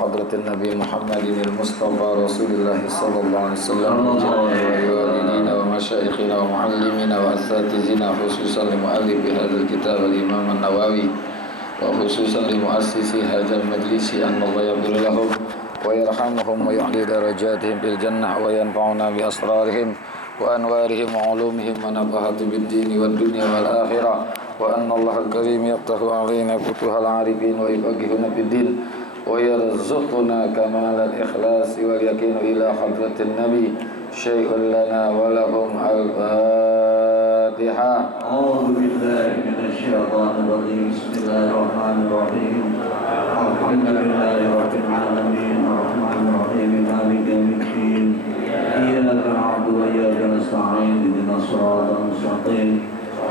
حضرة النبي محمد المصطفى رسول الله صلى الله عليه وسلم والوالدين ومشايخنا ومعلمنا وأساتذتنا خصوصا لمؤلف هذا الكتاب الإمام النووي وخصوصا لمؤسس هذا المجلس أن الله يغفر لهم ويرحمهم ويعلي درجاتهم في الجنة وينفعنا بأسرارهم وأنوارهم وعلومهم ونفحة بالدين والدنيا والآخرة وأن الله الكريم يفتح علينا فتوح العارفين ويفقهنا في الدين ويرزقنا كمال الإخلاص واليقين إلى حضرة النبي شيء لنا ولهم الفاتحة. أعوذ بالله من الشيطان الرجيم. بسم الله الرحمن الرحيم. الحمد لله رب العالمين الرحمن الرحيم مالك يوم الدين إياك نعبد وإياك نستعين اهدنا الصراط المستقيم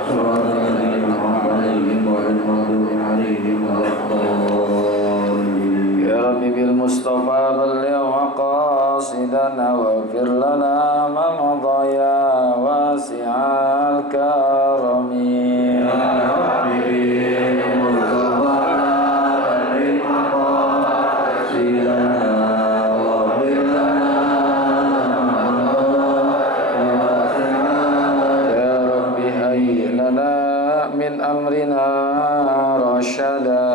صراط الذين أنعمت عليهم غير المغضوب عليهم ولا الضالين. يا رب بالمصطفى بلغ مقاصدنا واغفر لنا ما مضى يا واسع الكرم. يا رب بالمصطفى بلغ مقاصدنا واغفر لنا ما مضى يا واسع يا رب هيئ لنا من أمرنا رشدا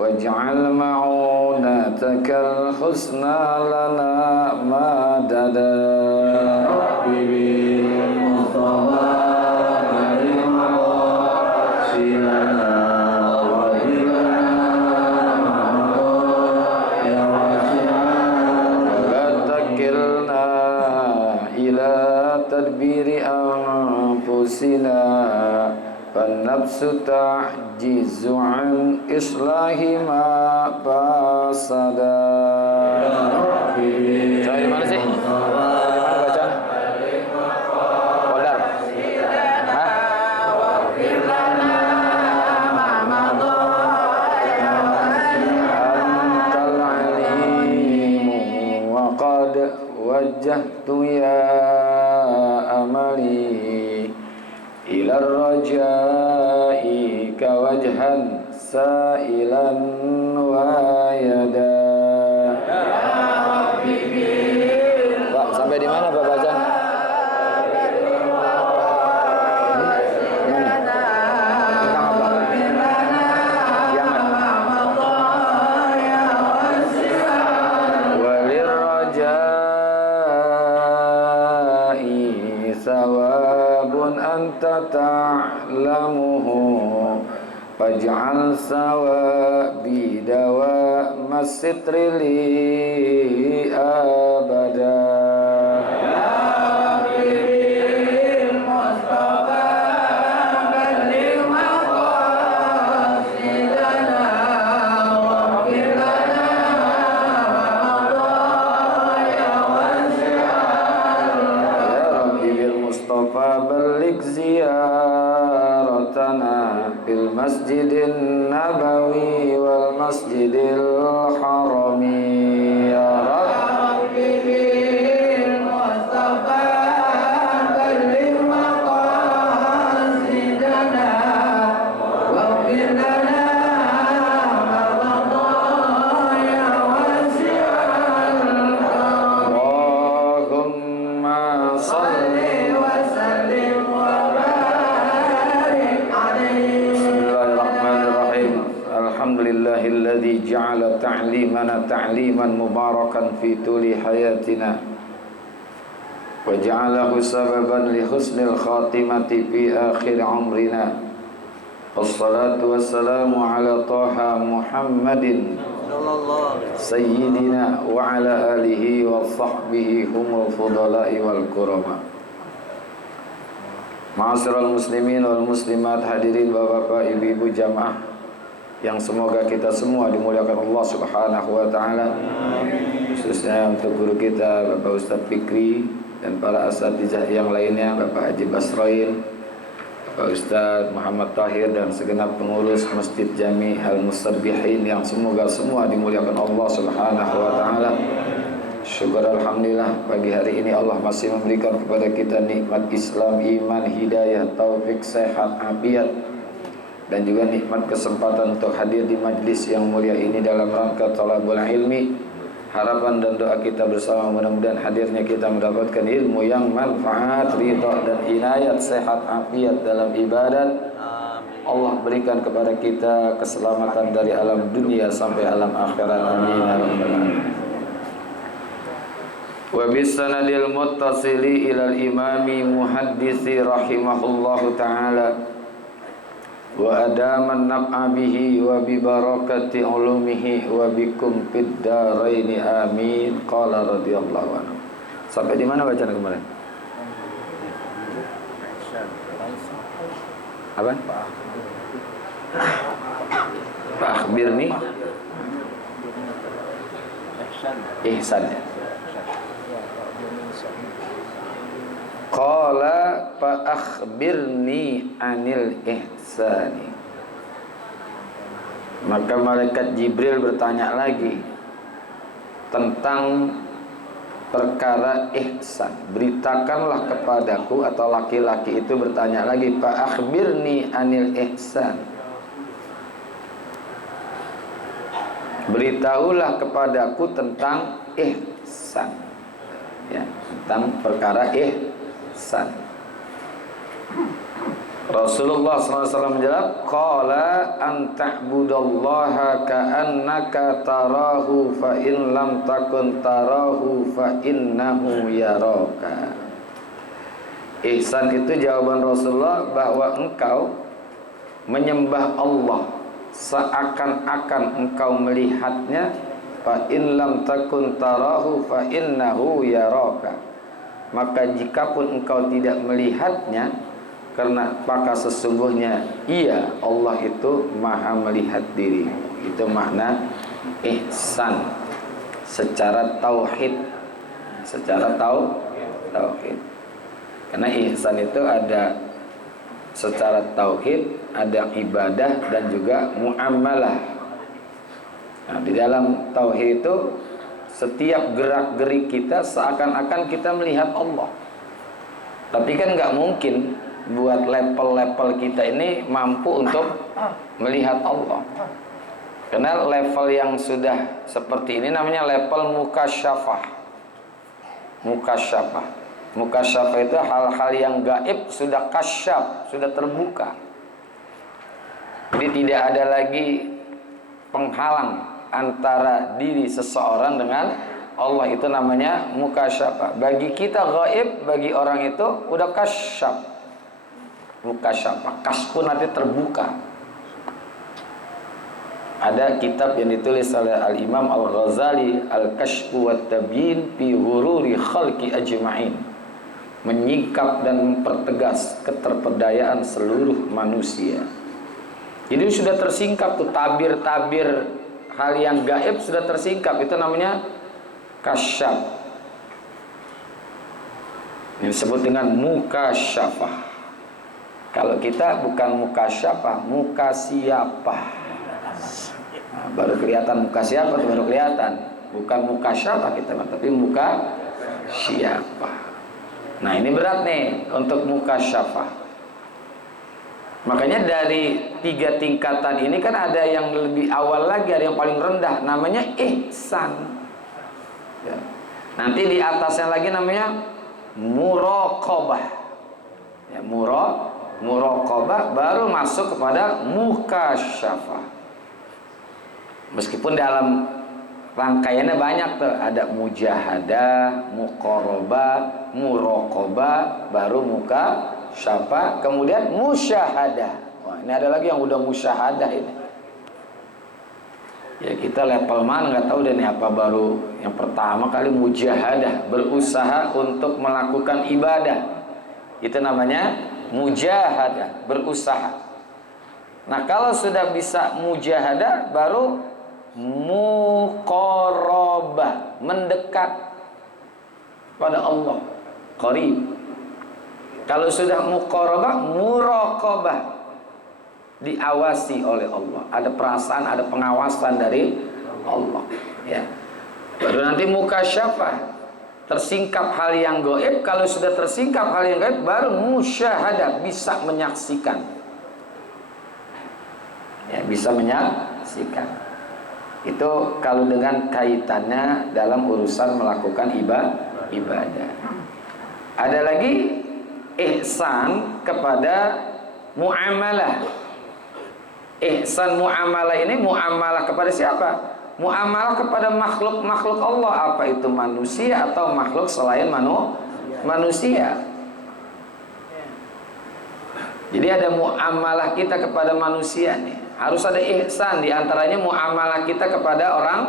واجعل معونتك الحسنى لنا مددا. رب بالمصطفى بلغ مقاصدنا واغفر لنا ما مضى يا واسع ولا تكلنا إلى تدبير أنفسنا فالنفس تعجز عن إصلاح ما فسدا. Saya di mana sih? Di mana bacaan? Kodar. Antal alimu wa qad wajjahtu ya amali ila rajai ka wajhan sa'ilan wa yada. Pak, sampai di mana Pak bacaan? Walir rajai sawabun anta ta'lamuhu faj'al sawabi dawa masitri li abada. Balik ziyaratana fil masjidin nabawi wal masjidil harami ya Rabbi bil Mustafa balik maqasidana waghfir lana ma madha ya wasi'al karam. Allahumma salli Alhamdulillahilladzi ja'ala ta'limana ta'liman mubarakan fi tuli hayatina wa ja'alahu sababan li husnil khatimati fi akhir umrina. Wassalatu wassalamu ala Taha Muhammadin sayyidina wa ala alihi wa sahbihi humul fudala'i wal kurama. Ma'asyiral muslimin wal muslimat, hadirin bapak-bapak, ibu-ibu jamaah yang semoga kita semua dimuliakan Allah Subhanahu wa taala. Khususnya untuk guru kita Bapak Ustadz Fikri dan para asatizah yang lainnya, Bapak Haji Basroin, Bapak Ustadz Muhammad Tahir dan segenap pengurus Masjid Jami Al-Musabbihin yang semoga semua dimuliakan Allah Subhanahu wa taala. Syukur alhamdulillah pagi hari ini Allah masih memberikan kepada kita nikmat Islam, iman, hidayah, taufik, sehat, afiat dan juga nikmat kesempatan untuk hadir di majlis yang mulia ini dalam rangka thalabul ilmi. Harapan dan doa kita bersama mudah-mudahan hadirnya kita mendapatkan ilmu yang manfaat, ridha dan inayat, sehat afiat dalam ibadat. Allah berikan kepada kita keselamatan dari alam dunia sampai alam akhirat. Amin ya rabbal alamin. Wa bisanadil muttasili ilal imami muhaddisi rahimahullahu ta'ala wa adaman naf'a bihi wa bi barakati ulumihi wa bikum fid daraini amin. Qala radhiyallahu anhu. Sampai di mana bacaan kemarin? Apa? Pak akhbirni ihsan ya. Qala fa akhbirni anil ihsani. Maka malaikat Jibril bertanya lagi tentang perkara ihsan. Beritakanlah kepadaku, atau laki-laki itu bertanya lagi, fa akhbirni anil ihsan. Beritahulah kepadaku tentang ihsan. Ya, tentang perkara ihsan. Rasulullah SAW menjawab, qala an ta'budallaha ka'annaka tarahu fa in lam takun tarahu fa innahu yaraka. Ihsan itu jawaban Rasulullah bahwa engkau menyembah Allah seakan-akan engkau melihatnya. Fa in lam takun tarahu fa innahu yaraka. Maka jikapun engkau tidak melihatnya, karena maka sesungguhnya ia, Allah itu maha melihat dirimu. Itu makna ihsan secara tauhid. Secara tauhid. Karena ihsan itu ada secara tauhid, ada ibadah dan juga muamalah. Nah, di dalam tauhid itu setiap gerak-gerik kita seakan-akan kita melihat Allah. Tapi kan nggak mungkin buat level-level kita ini mampu untuk melihat Allah. Karena level yang sudah seperti ini namanya level mukasyafah. Mukasyafah. Mukasyafah itu hal-hal yang gaib sudah kasyaf, sudah terbuka. Jadi tidak ada lagi penghalang antara diri seseorang dengan Allah. Itu namanya mukasyafah. Bagi kita gaib, bagi orang itu udah kasyaf. Mukasyafah, kaspun nanti terbuka. Ada kitab yang ditulis oleh Al-Imam Al-Ghazali, Al-Kashfu wa Tabyin fi Hururi Khalqi Ajma'in, menyingkap dan mempertegas keterpedayaan seluruh manusia. Jadi sudah tersingkap tuh tabir-tabir hal yang gaib sudah tersingkap. Itu namanya kasyaf. Ini disebut dengan mukasyafah. Kalau kita bukan mukasyafah, mukasyafah. Nah, baru kelihatan mukasyafah, baru kelihatan. Bukan mukasyafah kita, tapi mukasyafah. Nah, ini berat nih untuk mukasyafah. Makanya dari 3 tingkatan ini kan ada yang lebih awal lagi, ada yang paling rendah, namanya ihsan. Ya. Nanti di atasnya lagi namanya muraqabah. Ya, muraqabah baru masuk kepada mukasyafah. Meskipun dalam rangkaiannya banyak tuh, ada mujahadah, muqarabah, muraqabah, baru mukasyafah, kemudian musyahadah. Wah, ini ada lagi yang udah musyahadah ini. Ya kita level mana nggak tahu, dan apa baru yang pertama kali mujahadah, berusaha untuk melakukan ibadah. Itu namanya mujahadah, berusaha. Nah, kalau sudah bisa mujahadah, baru muqarabah, mendekat pada Allah, qarib. Kalau sudah muqarabah, muraqabah, diawasi oleh Allah, ada perasaan, ada pengawasan dari Allah. Ya. Baru nanti mukasyafah, tersingkap hal yang gaib. Kalau sudah tersingkap hal yang gaib, baru musyahadah, bisa menyaksikan. Ya, bisa menyaksikan. Itu kalau dengan kaitannya dalam urusan melakukan ibadah. Ada lagi ihsan kepada muamalah. Ihsan muamalah ini muamalah kepada siapa? Muamalah kepada makhluk-makhluk Allah. Apa itu manusia atau makhluk selain manusia? Jadi ada muamalah kita kepada manusia nih. Harus ada ihsan, di antaranya muamalah kita kepada orang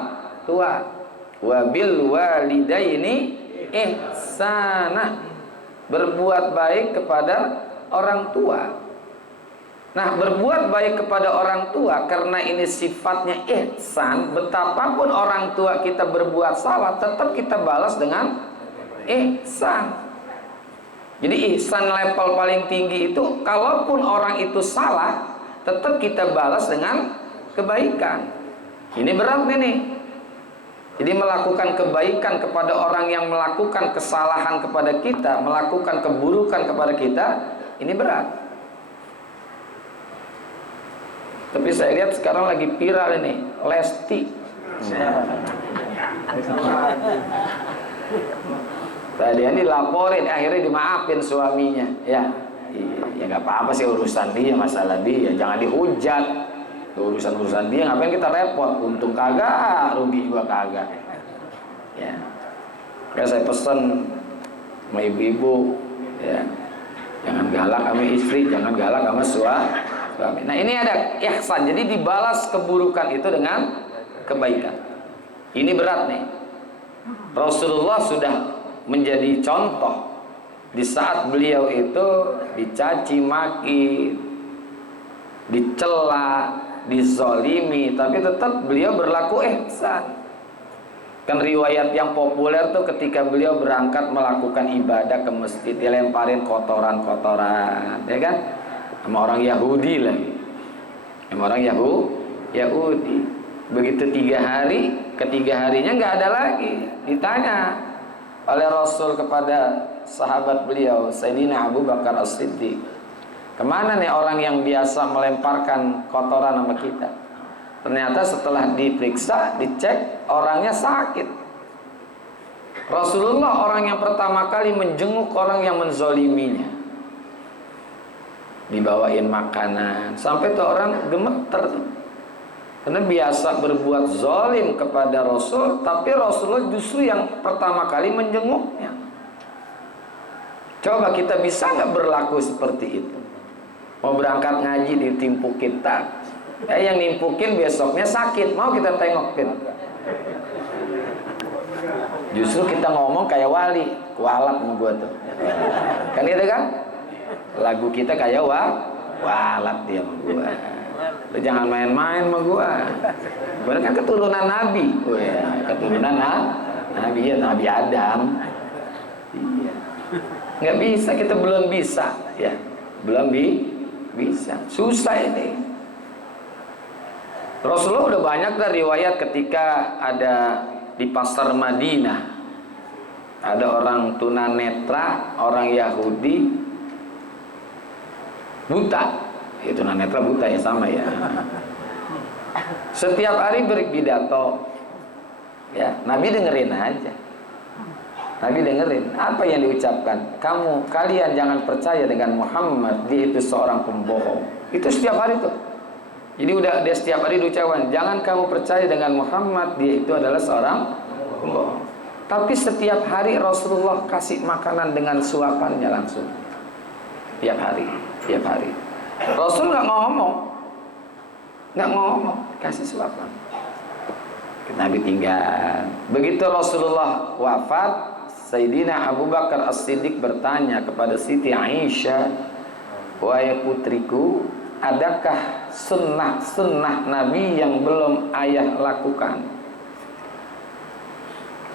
tua. Wabil walidaini ihsana. Berbuat baik kepada orang tua. Nah, berbuat baik kepada orang tua karena ini sifatnya ihsan, betapapun orang tua kita berbuat salah, tetap kita balas dengan ihsan. Jadi ihsan level paling tinggi itu, kalaupun orang itu salah, tetap kita balas dengan kebaikan. Ini berat nih. Jadi melakukan kebaikan kepada orang yang melakukan kesalahan kepada kita, melakukan keburukan kepada kita, ini berat. Tapi saya lihat sekarang lagi viral ini, Lesti. Tadi ini dilaporin, akhirnya dimaafin suaminya. Ya nggak apa-apa sih, urusan dia, masalah dia, jangan dihujat. Urusan dia, ngapain kita repot? Untung kagak, rugi juga kagak. Ya, kayak saya pesan sama ibu-ibu, ya, jangan galak sama istri, jangan galak sama suami. Nah, ini ada ihsan, jadi dibalas keburukan itu dengan kebaikan. Ini berat nih. Rasulullah sudah menjadi contoh di saat beliau itu dicaci maki, dicela, dizolimi, tapi tetap beliau berlaku ihsan. Kan riwayat yang populer tuh ketika beliau berangkat melakukan ibadah ke masjid, dilemparin kotoran-kotoran, ya kan? Sama orang Yahudi lagi. Sama orang Yahudi. Begitu 3 hari, ketiga harinya nggak ada lagi. Ditanya oleh Rasul kepada sahabat beliau, Sayyidina Abu Bakar As-Siddiq, kemana nih orang yang biasa melemparkan kotoran sama kita? Ternyata setelah diperiksa, dicek, orangnya sakit. Rasulullah orang yang pertama kali menjenguk orang yang menzoliminya. Dibawain makanan, sampai tuh orang gemeter. Karena biasa berbuat zolim kepada Rasul, tapi Rasulullah justru yang pertama kali menjenguknya. Coba kita bisa nggak berlaku seperti itu? Mau berangkat ngaji ditimpuk kita, yang nimpukin besoknya sakit, mau kita tengokin? Justru kita ngomong kayak wali, kualat sama gua tuh. Kan gitu kan? Lagu kita kayak walat dia sama gua. Lu jangan main-main sama gua. Gua kan keturunan Nabi. Keturunan Nabi, ya Nabi Adam. Iya. Nggak bisa, kita belum bisa, ya. Belum bisa. Susah ini. Rasulullah udah banyak dah riwayat ketika ada di pasar Madinah, ada orang tunanetra, orang Yahudi buta. Ya, tunanetra buta ya, sama ya. Setiap hari berpidato, ya, Nabi dengerin aja. Nabi dengerin apa yang diucapkan. Kalian jangan percaya dengan Muhammad, dia itu seorang pembohong. Itu setiap hari tuh. Jadi udah dia setiap hari diucapkan, jangan kamu percaya dengan Muhammad, dia itu adalah seorang pembohong. Tapi setiap hari Rasulullah kasih makanan dengan suapannya langsung. Tiap hari. Rasul nggak ngomong, kasih suapan. Nabi tinggal. Begitu Rasulullah wafat, Sayyidina Abu Bakar As-Siddiq bertanya kepada Siti Aisyah, wahai putriku, adakah sunnah Nabi yang belum ayah lakukan?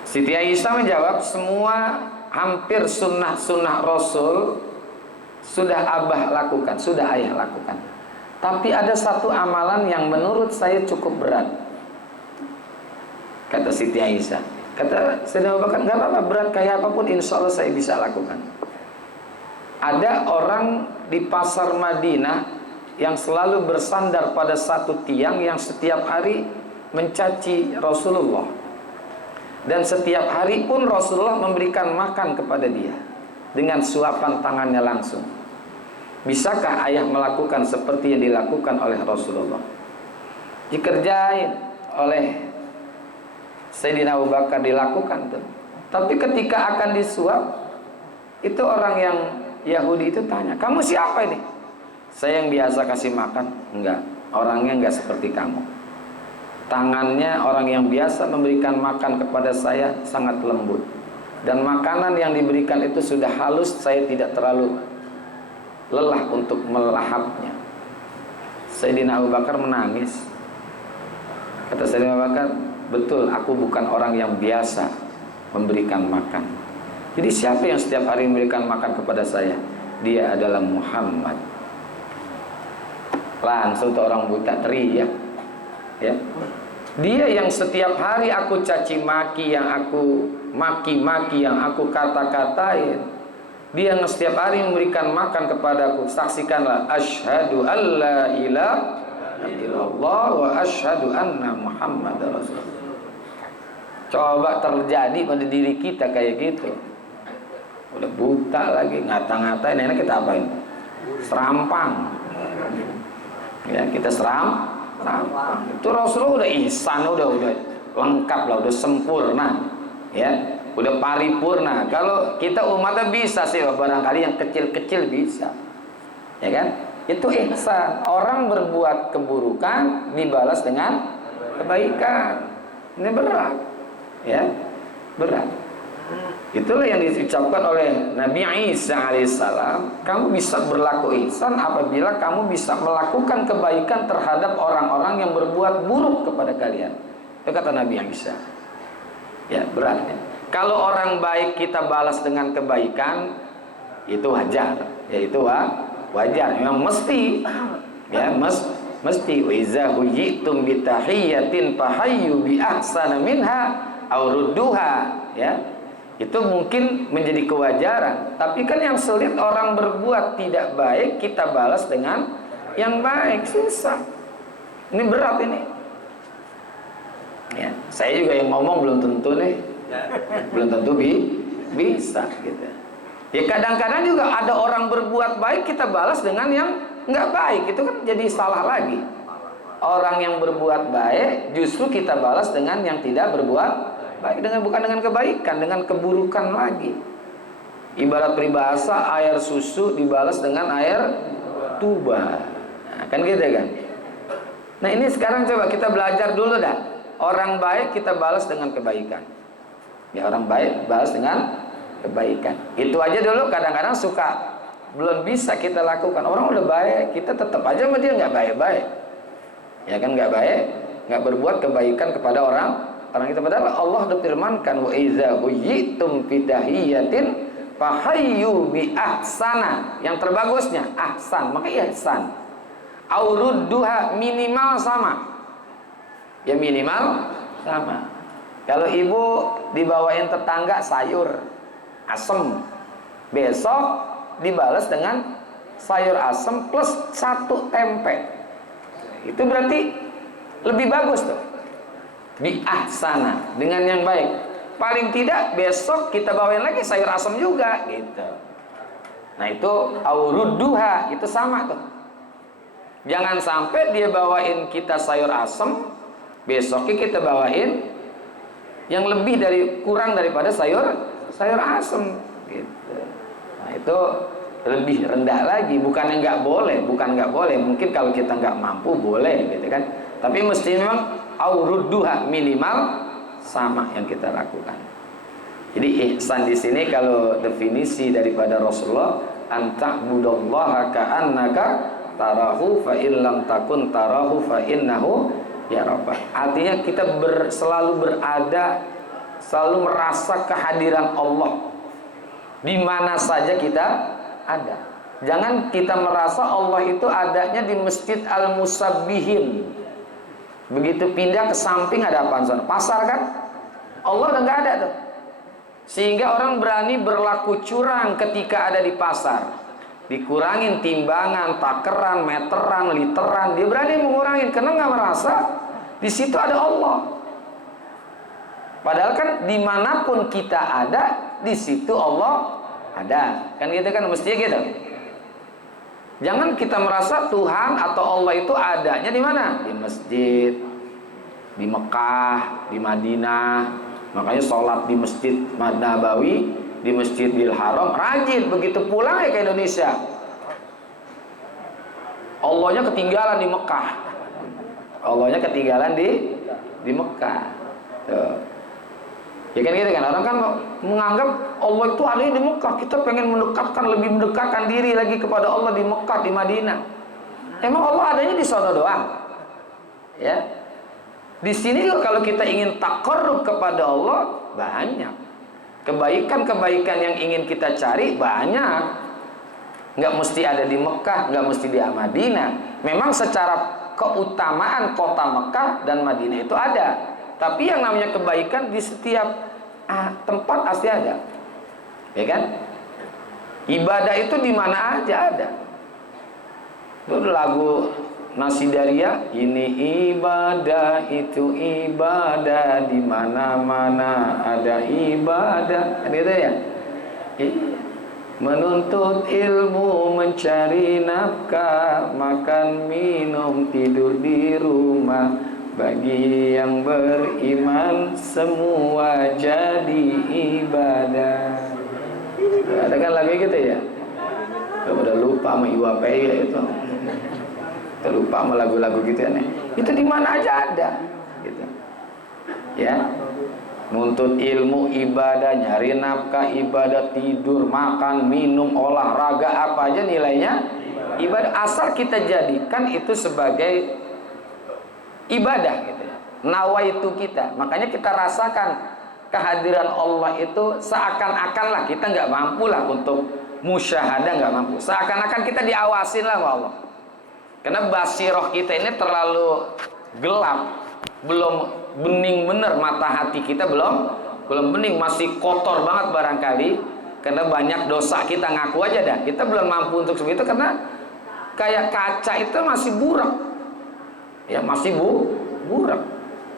Siti Aisyah menjawab, semua hampir sunnah Rasul sudah abah lakukan, sudah ayah lakukan. Tapi ada satu amalan yang menurut saya cukup berat. Kata Siti Aisyah, kata Sayyidina Abu Bakar, nggak apa-apa, berat kayak apapun insya Allah saya bisa lakukan. Ada orang di pasar Madinah yang selalu bersandar pada satu tiang yang setiap hari mencaci Rasulullah, dan setiap hari pun Rasulullah memberikan makan kepada dia dengan suapan tangannya langsung. Bisakah ayah melakukan seperti yang dilakukan oleh Rasulullah? Dikerjain oleh Sayyidina Abu Bakar, dilakukan tuh. Tapi ketika akan disuap, itu orang yang Yahudi itu tanya, kamu siapa ini? Saya yang biasa kasih makan. Enggak, orangnya enggak seperti kamu. Tangannya orang yang biasa memberikan makan kepada saya sangat lembut, dan makanan yang diberikan itu sudah halus, saya tidak terlalu lelah untuk melahapnya. Sayyidina Abu Bakar menangis. Kata Sayyidina Abu Bakar, betul, aku bukan orang yang biasa memberikan makan. Jadi siapa yang setiap hari memberikan makan kepada saya? Dia adalah Muhammad. Langsung tuh orang buta teriak, ya. Dia yang setiap hari aku caci maki, yang aku maki-maki, yang aku kata-katain, dia yang setiap hari memberikan makan kepadaku. Saksikanlah, asyhadu alla ilaha illallah wa asyhadu anna Muhammadar Rasulullah. Coba terjadi pada diri kita kayak gitu, udah buta lagi, ngata-ngatain, enak kita apain? Serampang, ya, kita serampang. Itu Rasulullah udah ihsan, udah lengkap lah, udah sempurna, ya, udah paripurna. Kalau kita umatnya bisa sih, barangkali yang kecil-kecil bisa, ya kan? Itu ihsan. Orang berbuat keburukan dibalas dengan kebaikan. Ini berat, ya, berat. Itulah yang diucapkan oleh Nabi Isa alaihissalam. Kamu bisa berlaku ihsan apabila kamu bisa melakukan kebaikan terhadap orang-orang yang berbuat buruk kepada kalian. Itu kata Nabi Isa. Ya, berat, ya. Kalau orang baik kita balas dengan kebaikan, itu wajar, ya, itu wajar, memang mesti, ya, mesti. Wa iza huyitum bi tahiyatin fahayyu bi ahsana minha aw rudduha, ya. Itu mungkin menjadi kewajaran. Tapi kan yang sulit, orang berbuat tidak baik kita balas dengan yang baik, susah. Ini berat ini, ya. Saya juga yang ngomong belum tentu nih, belum tentu bisa gitu. Ya, kadang-kadang juga ada orang berbuat baik kita balas dengan yang nggak baik, itu kan jadi salah lagi. Orang yang berbuat baik justru kita balas dengan yang tidak berbuat baik, bukan dengan kebaikan, dengan keburukan lagi. Ibarat peribahasa, air susu dibalas dengan air tuba. Nah, kan gitu kan. Nah, ini sekarang coba kita belajar dulu dah. Orang baik kita balas dengan kebaikan. Ya, orang baik balas dengan kebaikan. Itu aja dulu kadang-kadang suka belum bisa kita lakukan. Orang udah baik, kita tetap aja sama dia nggak baik-baik. Ya kan, nggak baik, nggak berbuat kebaikan kepada orang kita. Padahal Allah berfirmankan, wa iza huyitum bidahiyatin fahayyu bi ahsana, yang terbagusnya ahsan, maka ihsan. Aurudduha, minimal sama, ya, minimal sama. Kalau ibu dibawain tetangga sayur asem, besok dibalas dengan sayur asem plus 1 tempe, itu berarti lebih bagus tuh. Bi ahsana, dengan yang baik. Paling tidak besok kita bawain lagi sayur asam juga gitu. Nah, itu aurudduha, itu sama tuh. Jangan sampai dia bawain kita sayur asam, besoknya kita bawain yang lebih kurang daripada sayur asam gitu. Nah, itu lebih rendah lagi. Bukan nggak boleh, mungkin kalau kita nggak mampu boleh gitu kan. Tapi mesti memang aurudduha, minimal sama yang kita lakukan. Jadi ihsan di sini kalau definisi daripada Rasulullah, anta'budallaha ka'annaka tarahu fa in lam takun tarahu fa innahu yaraka. Artinya kita selalu berada, selalu merasa kehadiran Allah di mana saja kita ada. Jangan kita merasa Allah itu adanya di Masjid Al-Musabbihin. Begitu pindah ke samping ada apaan sana? Pasar kan? Allah udah nggak ada tuh. Sehingga orang berani berlaku curang ketika ada di pasar. dikurangin timbangan, takeran, meteran, literan, dia berani mengurangin karena nggak merasa di situ ada Allah. Padahal kan dimanapun kita ada, di situ Allah ada. Kan gitu kan, mestinya gitu. Jangan kita merasa Tuhan atau Allah itu adanya di mana? Di masjid, di Mekah, di Madinah. Makanya sholat di Masjid Nabawi, di Masjidil Haram rajin, begitu pulang ya ke Indonesia Allahnya ketinggalan di Mekah. Allahnya ketinggalan di Mekah. Tuh. Ya kan gitu kan, orang kan menganggap Allah itu ada di Mekah. Kita pengen lebih mendekatkan diri lagi kepada Allah di Mekah, di Madinah. Emang Allah adanya di sana doang? Ya. Di sini juga kalau kita ingin taqarrub kepada Allah, banyak kebaikan-kebaikan yang ingin kita cari, banyak. Nggak mesti ada di Mekah, nggak mesti di Madinah. Memang secara keutamaan kota Mekah dan Madinah itu ada, tapi yang namanya kebaikan di setiap tempat pasti ada, ya kan? Ibadah itu di mana aja ada. Itu lagu Nasidaria, ini ibadah, itu ibadah, di mana-mana ada ibadah, kan gitu ya? Menuntut ilmu, mencari nafkah, makan, minum, tidur di rumah. Bagi yang beriman semua jadi ibadah. Ada kan lagu gitu ya? Udah lupa sama Iwapei itu. Kita lupa sama lagu-lagu gitu ya nih. Itu di mana aja ada gitu. Ya. Nuntut ilmu ibadah, nyari nafkah ibadah, tidur, makan, minum, olahraga, apa aja nilainya ibadah, asal kita jadikan itu sebagai ibadah gitu ya. Nawaitu kita. Makanya kita rasakan kehadiran Allah itu seakan-akan lah kita nggak mampu lah untuk musyahadah, nggak mampu. Seakan-akan kita diawasin lah sama Allah. Karena basiroh kita ini terlalu gelap, belum bening bener, mata hati kita belum bening, masih kotor banget barangkali karena banyak dosa. Kita ngaku aja dah, kita belum mampu untuk seperti itu karena kayak kaca itu masih burak. Ya masih burak.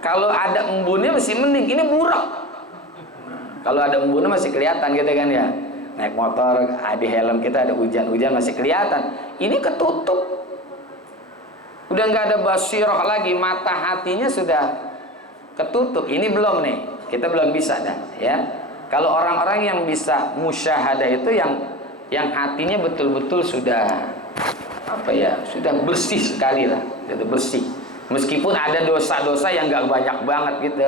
Kalau ada embunnya masih mending, ini burak. Kalau ada embunnya masih kelihatan gitu kan ya. Naik motor, ada helm kita, ada hujan-hujan masih kelihatan. Ini ketutup. Udah nggak ada basirah lagi, mata hatinya sudah ketutup. Ini belum nih, kita belum bisa dah ya. Kalau orang-orang yang bisa musyahadah itu yang hatinya betul-betul sudah apa ya, sudah bersih sekali lah, sudah bersih. Meskipun ada dosa-dosa yang nggak banyak banget gitu.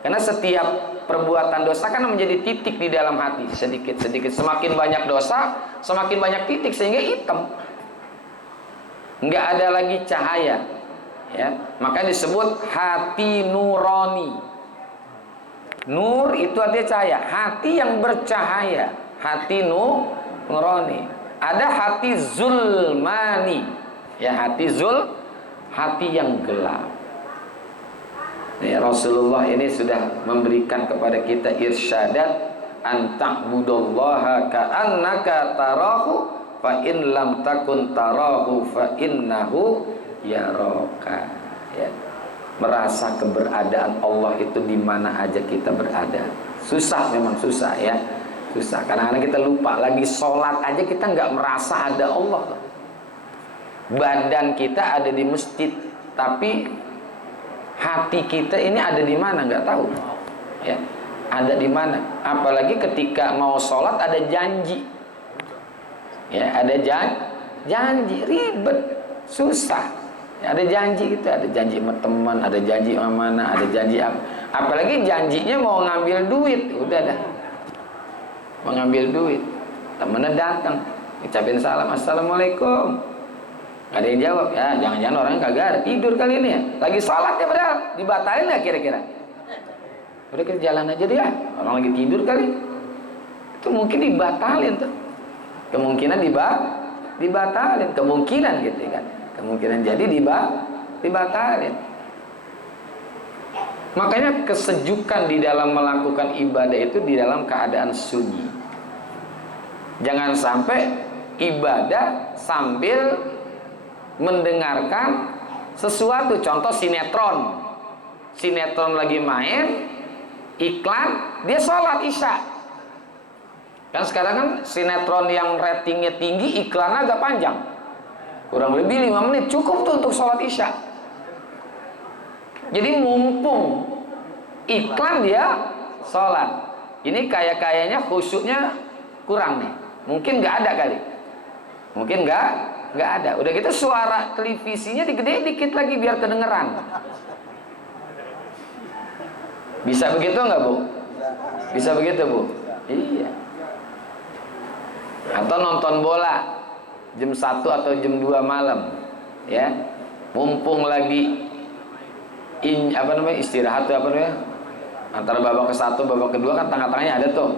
Karena setiap perbuatan dosa kan menjadi titik di dalam hati, sedikit-sedikit. Semakin banyak dosa, semakin banyak titik sehingga hitam. Nggak ada lagi cahaya. Ya, maka disebut hati nurani. Nur itu artinya cahaya, hati yang bercahaya, hati nurani. Ada hati zulmani, ya hati yang gelap. Ya, Rasulullah ini sudah memberikan kepada kita irsyadat an ta'budallaha ka'annaka tarahu fa in lam takun tarahu fa innahu yaraka. Ya. Merasa keberadaan Allah itu di mana aja kita berada. Susah, memang susah ya. Susah. Kadang-kadang kita lupa, lagi sholat aja kita nggak merasa ada Allah. Badan kita ada di masjid, tapi hati kita ini ada di mana nggak tahu. Ya. Ada di mana? Apalagi ketika mau sholat ada janji. Ya, ada janji ribet, susah. Ada janji gitu, ada janji sama teman, ada janji sama mana, ada janji apa. Apalagi janjinya mau ngambil duit, udah dah. Mau ngambil duit, temennya datang, ucapin salam, assalamualaikum. Gak ada yang jawab, ya jangan-jangan orangnya kagak ada, tidur kali ini ya. Lagi sholat ya padahal, dibatalin nggak kira-kira? Udah kita jalan aja dia, orang lagi tidur kali. Itu mungkin dibatalin tuh. Kemungkinan dibatalin, kemungkinan gitu kan. Kemungkinan jadi dibatalin. Makanya kesejukan di dalam melakukan ibadah itu di dalam keadaan sunyi. Jangan sampai ibadah sambil mendengarkan sesuatu. Contoh sinetron. Sinetron lagi main, iklan, dia sholat isya. Kan sekarang kan sinetron yang ratingnya tinggi, iklannya agak panjang. Kurang lebih 5 menit, cukup tuh untuk sholat isya. Jadi mumpung iklan dia sholat. Ini kayaknya khusyuknya kurang nih. Mungkin nggak ada kali. Mungkin nggak ada. Udah gitu suara televisinya digedein dikit lagi biar kedengeran. Bisa begitu nggak, Bu? Bisa begitu, Bu? Iya. Atau nonton bola jam 1 atau jam 2 malam, ya. Mumpung lagi istirahat tuh antara babak ke-1 babak ke-2 kan tengah-tengahnya ada tuh.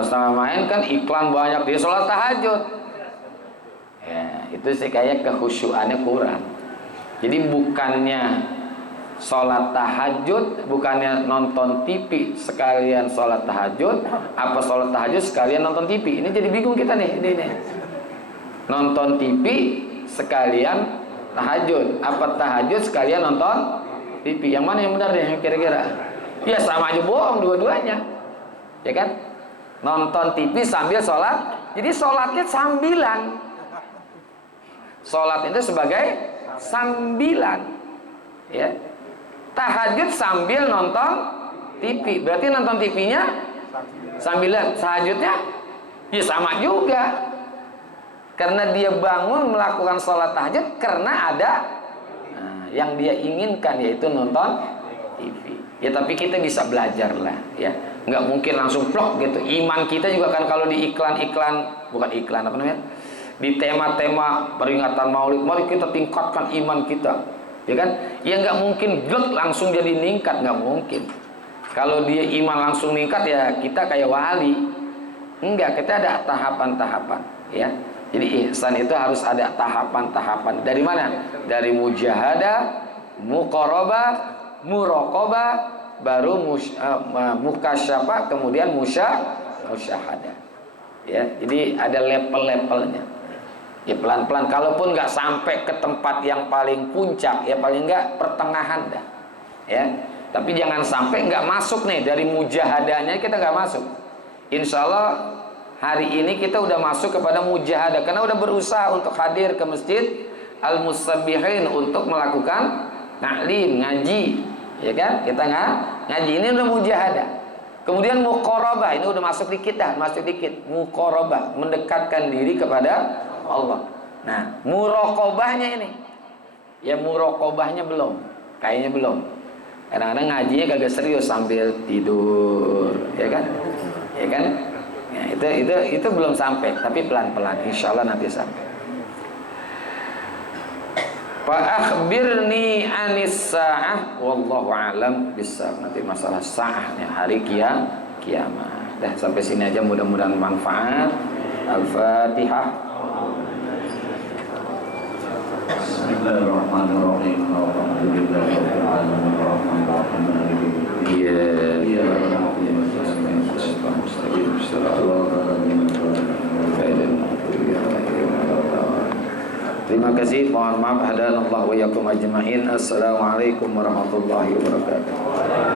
Setengah main kan iklan banyak, dia sholat tahajud. Ya, itu sih kayak kekhusyuannya kurang. Jadi bukannya sholat tahajud, bukannya nonton TV sekalian sholat tahajud, apa sholat tahajud sekalian nonton TV? Ini jadi bingung kita nih. Ini. Nonton TV sekalian tahajud, apa tahajud sekalian nonton TV? Yang mana yang benar deh kira-kira? Ya sama aja bohong dua-duanya, ya kan? Nonton TV sambil sholat, jadi sholatnya sambilan. Sholat itu sebagai sambilan, ya. Tahajud sambil nonton TV, berarti nonton TV-nya sambilan. Tahajudnya ya sama juga, karena dia bangun melakukan sholat tahajud karena ada yang dia inginkan, yaitu nonton TV. Ya tapi kita bisa belajar lah, ya. Nggak mungkin langsung plok gitu. Iman kita juga kan kalau di di tema-tema peringatan Maulid, mari kita tingkatkan iman kita, ya kan? Ya nggak mungkin langsung jadi ningkat, nggak mungkin. Kalau dia iman langsung ningkat, ya kita kayak wali. Enggak, kita ada tahapan-tahapan, ya. Jadi ihsan itu harus ada tahapan-tahapan. Dari mana? Dari mujahadah, muqarabah, muraqabah, baru mukasyafah, kemudian musyahadah. Ya, jadi ada level-levelnya. Ya pelan-pelan. Kalaupun nggak sampai ke tempat yang paling puncak, ya paling nggak pertengahan dah. Ya, tapi jangan sampai nggak masuk nih, dari mujahadahnya kita nggak masuk. Insya Allah hari ini kita udah masuk kepada mujahadah, karena udah berusaha untuk hadir ke masjid Al-Musabbihin untuk melakukan taklim, ngaji, ya kan? Kita ngaji, ini udah mujahadah. Kemudian muqarabah, ini udah masuk dikit dah, masuk dikit. Muqarabah, mendekatkan diri kepada Allah. Nah, muraqabahnya ini, ya muraqabahnya belum, kayaknya belum. Kadang-kadang ngajinya kagak serius sambil tidur, ya kan? Ya kan? Ya, itu belum sampai, tapi pelan-pelan, insya Allah nanti sampai. Fa akhbirni anis sa'ah wallahu alam bissawab. Nanti masalah sa'ahnya, hari kiamat. Dah sampai sini aja, mudah-mudahan manfaat. Al-Fatihah. Bismillahirrahmanirrahim. Alhamdulillahirabbil alamin arrahmanir rahim maliki Terima kasih, mohon maaf, hadanallahu wa iyyakum ajma'in. Assalamualaikum warahmatullahi wabarakatuh.